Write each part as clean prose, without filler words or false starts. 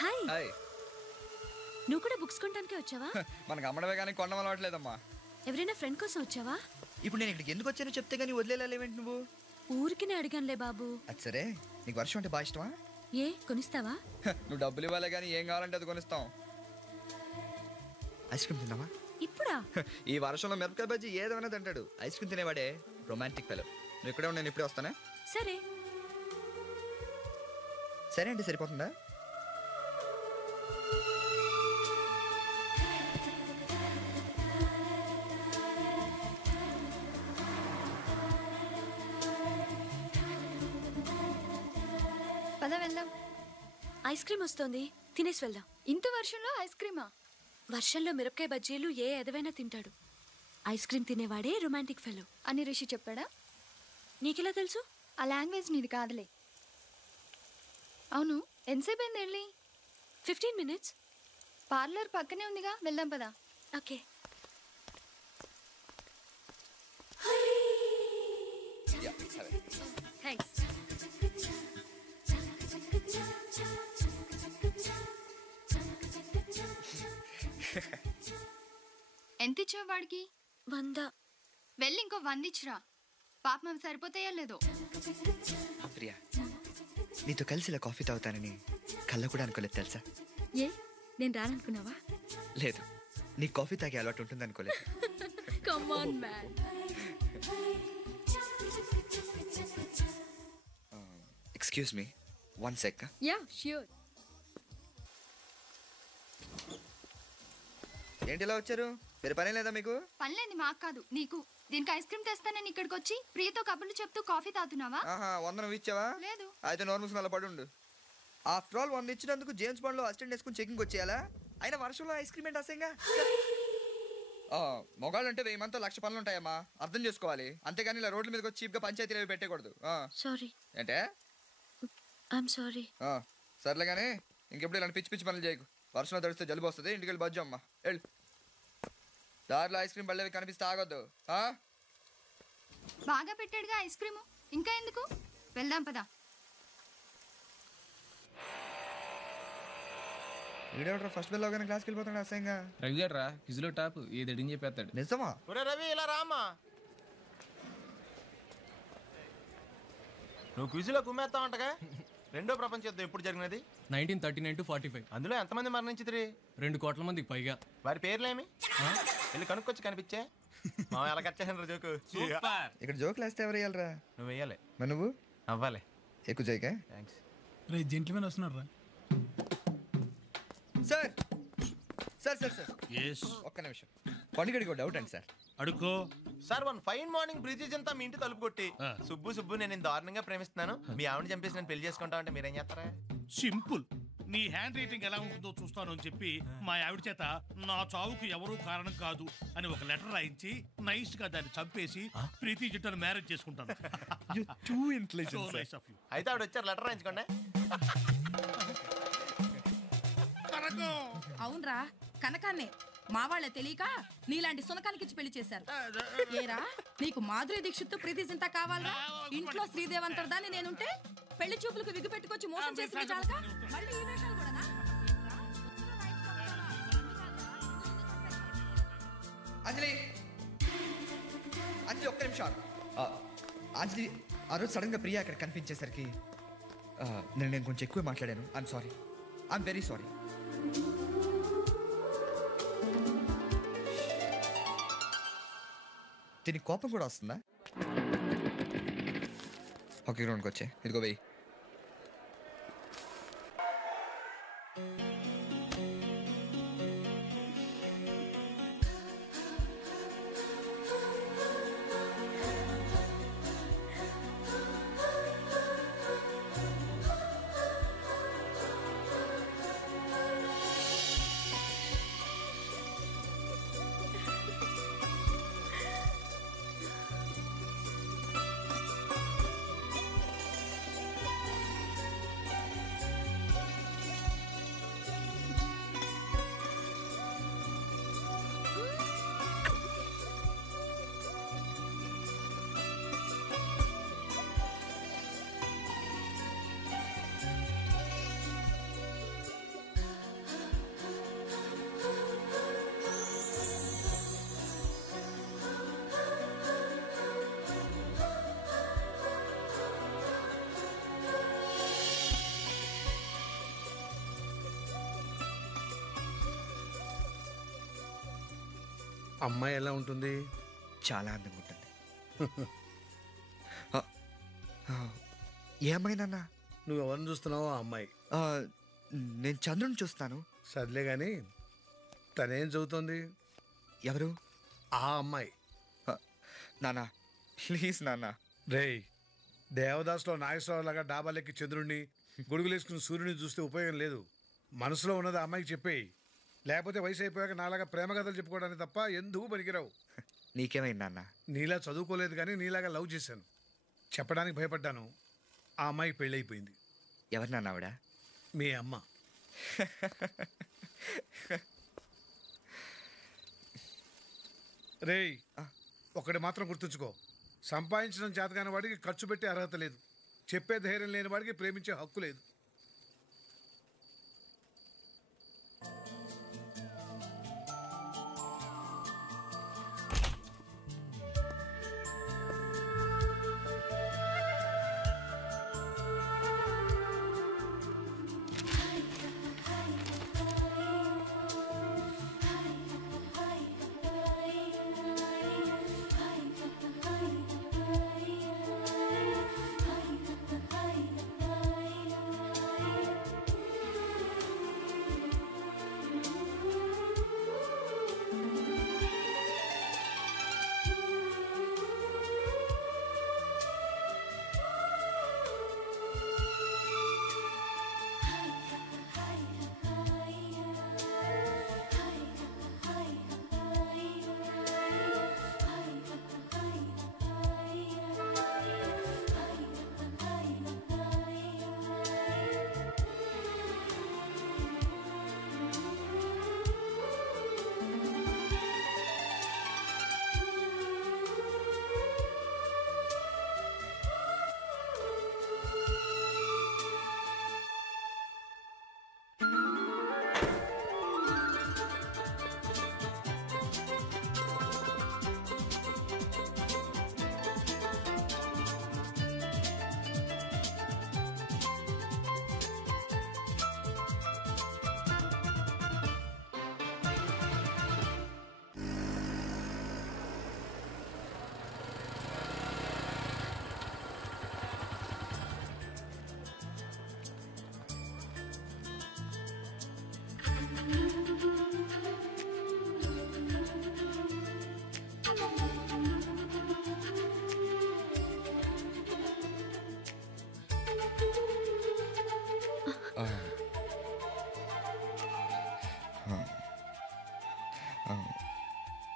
Hi. Hi. నువ్వు కూడా books కొనడానికే వచ్చావా? మనకు అమ్మడమే కానీ కొనడం అలవాట్లేదమ్మా. ఎవరైనా ఫ్రెండ్ కోసం వచ్చావా? ఇప్పుడు నేను ఇక్కడికి ఎందుకు వచ్చానో చెప్తే గానీ వదిలేలేవేంటి నువ్వు? ఊరికినే అడిగానులే బాబు. అది సరే, నీకు వర్షం అంటే బాగా ఇష్టమా? ఏ కొనిస్తావా? నువ్వు డబ్బులు ఇవ్వాలి కానీ ఏం కావాలంటే అది కొనిస్తాం. ఐస్ క్రీమ్ తిన్నావా? ఇప్పుడా? ఈ వర్షంలో మిరపకాయ బజ్జీ ఏదైనా తింటాడు. ఐస్ క్రీమ్ తినేవాడే రొమాంటిక్ ఫెలో. నువ్వు ఇక్కడే నేను ఇప్పుడే వస్తానే. సరే సరే అంటే సరిపోతుందా? పద వెళ్దాం. ఐస్ క్రీమ్ వస్తోంది, తినేసి వెళ్దాం. ఇంత వర్షంలో ఐస్ క్రీమా? వర్షంలో మిరపకాయ బజ్జీలు ఏ ఎదవైనా తింటాడు. ఐస్ క్రీమ్ తినేవాడే రొమాంటిక్ ఫెలో అని రిషి చెప్పాడా? నీకెలా తెలుసు? ఆ లాంగ్వేజ్ నీది కాదులే. అవును, ఎంతసేపు అయింది వెళ్ళి? 15 minutes. పార్లర్ పక్కనే ఉందిగా, వెళ్దాం పదా. ఓకే. థ్యాంక్స్. ఎంత ఇచ్చావు వాడికి? 100. వెళ్ళి ఇంకో 100 ఇచ్చిరా. పాపం సరిపోతాయా లేదో. ప్రియా, నీతో కలిసి ఇలా కాఫీ తాగుతానని కళ్ళ కూడా అనుకోలేదు తెలుసా? ఏ నేను రాననుకున్నావా? లేదు, నీ కాఫీ తాగే అలవాటు ఉంటుంది అనుకోలేదు. Come on man. Excuse me, 1 sec. Yeah sure. ఏంటి ఇలా వచ్చారు? మీరు పని లేదా మీకు? పనిలేంది మాకు కాదు నీకు. దీనికి ఐస్ క్రీమ్ తెస్తానని ఇక్కడికి వచ్చి ప్రియతో కబుర్లు చెప్తూ కాఫీ తాగుతున్నావా? 100 నువ్వు ఇచ్చావా? లేదు. అయితే నోర్మల్స్ అలా పడి ఉండు. ఆఫ్టర్ ఆల్ 100 ఇచ్చినందుకు జేమ్స్ బాండ్ లో అసిస్టెంట్ వేసుకుని చెకింగ్ వచ్చేయాలా? అయినా వర్షంలో ఐస్ క్రీమ్ ఏంటి అసహ్యంగా? మొగాళ్ళు అంటే 1000 మందితో 1,00,000 పనులు ఉంటాయమ్మా, అర్థం చేసుకోవాలి. అంతేగాని ఇలా రోడ్ల మీదకి వచ్చి చీప్ గా పంచాయతీలు అవి పెట్టకూడదు. సారీ. ఏంటే? I'm sorry. సర్లే కానీ ఇంకెప్పుడు ఇలాంటి పిచ్చి పిచ్చి పనులు చేయకు. వర్షంలో తడిస్తే జలుబు వస్తుంది. ఇంటికి వెళ్ళి బజ్జు అమ్మా. వెళ్ళు. దారిలో ఐస్ క్రీమ్ బళ్ళేవి కనిపిస్తే ఆగొద్దు. బాగా పెట్టాడుగా ఐస్ క్రీము, ఇంకా ఎందుకు? వెళ్దాం పదా. వీడేవట్రా ఫస్ట్ బెల్ అవగానే క్లాస్కి వెళ్ళిపోతాడు అసహ్యంగా. రవి గారు రా, క్విజ్లో టాప్ ఏది అడిగి చెప్పేస్తాడు. నిజమా? రవి ఇలా రామ్మా. నువ్వు క్విజ్లో కుమ్మేస్తావు అంటగా. రెండో ప్రపంచ యుద్ధం ఎప్పుడు జరిగినది? 1939 to 45. అందులో ఎంతమంది మరణించిద్రి? 2 కోట్ల మందికి పైగా. వారి పేర్లేమి? వెళ్ళి కనుక్కొచ్చి కనిపించే. మా ఎలా కచ్చేసాను జోకు. ఇక్కడ జోకులు వేస్తే ఎవరు వేయాలరా? నువ్వు వేయాలి. మరి నువ్వు అవ్వాలి. ఎక్కువ జోకే. థ్యాంక్స్. రే జెంట్మెన్ వస్తున్నారు రా. సార్ సార్ సార్ సార్ ఒక్క నిమిషం. పండుగడికి డౌట్ అండి సార్. అడుకో sir. One fine morning British అంతా మీ ఇంటి తలుపు కొట్టి సుబ్బు నేను దారుణంగా ప్రేమిస్తున్నాను, మీ ఆవిడ చంపేసి నేను పెళ్లి చేసుకుంటా అంటే మీరేం చేస్తారా? సింపుల్. నీ హ్యాండ్ రైటింగ్ ఎలా ఉంటుందో చూస్తాను అని చెప్పి మా ఆవిడ చేత నా చావుకు ఎవరూ కారణం కాదు అని ఒక లెటర్ రాయించి నైస్ గా దాన్ని చంపేసి ప్రీతి జంటను మ్యారేజ్ చేసుకుంటాను. అయితే ఆవిడ వచ్చారు, లెటర్ రాయించుకోండి. అవునరా, కనకాన్నే మా వాళ్ళ తెలియక నీలాంటి సునకానికి పెళ్లి చేశారు. ఏరా, నీకు మాధురి దీక్షిత్ ప్రీతి జింట కావాలా? ఇంట్లో శ్రీదేవంతరదాన్ని నేనుంటే పెళ్లి చూపులకు విగ్గు పెట్టుకొచ్చి మోసం చేసింది చాలక మళ్ళీ ఈ వేషాలు కూడానా? అంజలి అంజలి ఒక్క నిమిషం. అంజలి ఆ రోజు సడన్ గా ప్రియా అక్కడ కనిపించేసరికి నేను కొంచెం ఎక్కువ మాట్లాడాను. I'm sorry, I'm very sorry. దీనికి కోపం కూడా వస్తుందా? హాకీ గ్రౌండ్కి వచ్చే ఇదిగో వెయ్యి. అమ్మాయి ఎలా ఉంటుంది? చాలా అందంగా ఉంటుంది. ఆ, ఆ, ఏ అమ్మాయి నాన్న? నువ్వు ఎవరిని చూస్తున్నావో ఆ అమ్మాయి. ఆ, నేను చంద్రుని చూస్తాను. సర్లే కానీ తనేం చదువుతోంది? ఎవరు? ఆ అమ్మాయి. నానా ప్లీజ్ నాన్న. రేయ్, దేవదాసులో నాగేశ్వరరావులాగా డాబాలెక్కి చంద్రుడిని, గొడుగులేసుకుని సూర్యుడిని చూస్తే ఉపయోగం లేదు. మనసులో ఉన్నది ఆ అమ్మాయికి చెప్పేయి. లేకపోతే వయసు అయిపోయాక నాలాగా ప్రేమ కథలు చెప్పుకోవడానికి తప్ప ఎందుకు పనికిరావు. నీకేమైంది నాన్న? నీలా చదువుకోలేదు కానీ నీలాగా లవ్ చేశాను. చెప్పడానికి భయపడ్డాను. ఆ అమ్మాయికి పెళ్ళైపోయింది. ఎవరు నాన్న ఆవిడ? మీ అమ్మ. రేయ్, ఒకటి మాత్రం గుర్తుంచుకో, సంపాదించడం చేతగాని వాడికి ఖర్చు పెట్టే అర్హత లేదు. చెప్పే ధైర్యం లేని వాడికి ప్రేమించే హక్కు లేదు.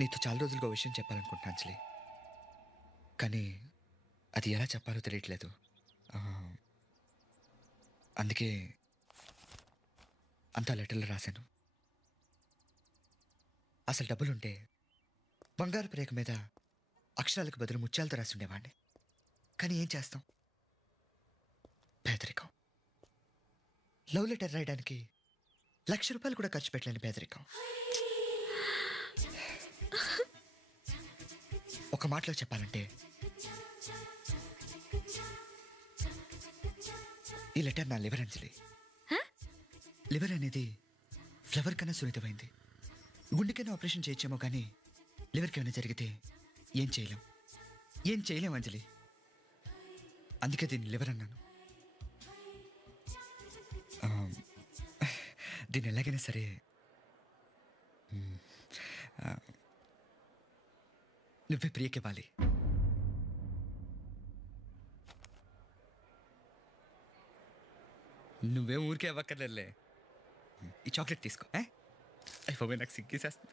నీతో చాలా రోజులుగా విషయం చెప్పాలనుకుంటున్నాను అంజలి, కానీ అది ఎలా చెప్పాలో తెలియట్లేదు. అందుకే అంతా లెటర్లు రాశాను. అసలు డబ్బులుంటే బంగారు రేఖ మీద అక్షరాలకు బదులు ముత్యాలతో రాసి ఉండేవాడిని. కానీ ఏం చేస్తాం, పేదరికం. లవ్ లెటర్ రాయడానికి ₹1,00,000 కూడా ఖర్చు పెట్టలేని పేదరికం. ఒక మాటలో చెప్పాలంటే ఈ లెటర్ నా లివర్ అంజలి. లివర్ అనేది ఫ్లవర్ కన్నా సున్నితమైంది. గుండెకైనా ఆపరేషన్ చేయొచ్చేమో కానీ లివర్కి ఏమైనా జరిగితే ఏం చేయలేం అంజలి. అందుకే దీన్ని లివర్ అన్నాను. దీన్ని ఎలాగైనా సరే నువ్వే ప్రియకివ్వాలి. నువ్వేం ఊరికే అవ్వక్కర్లేదులే. ఈ చాక్లెట్ తీసుకో. అయిపోయి నాకు సిగ్గేసేస్తుంది.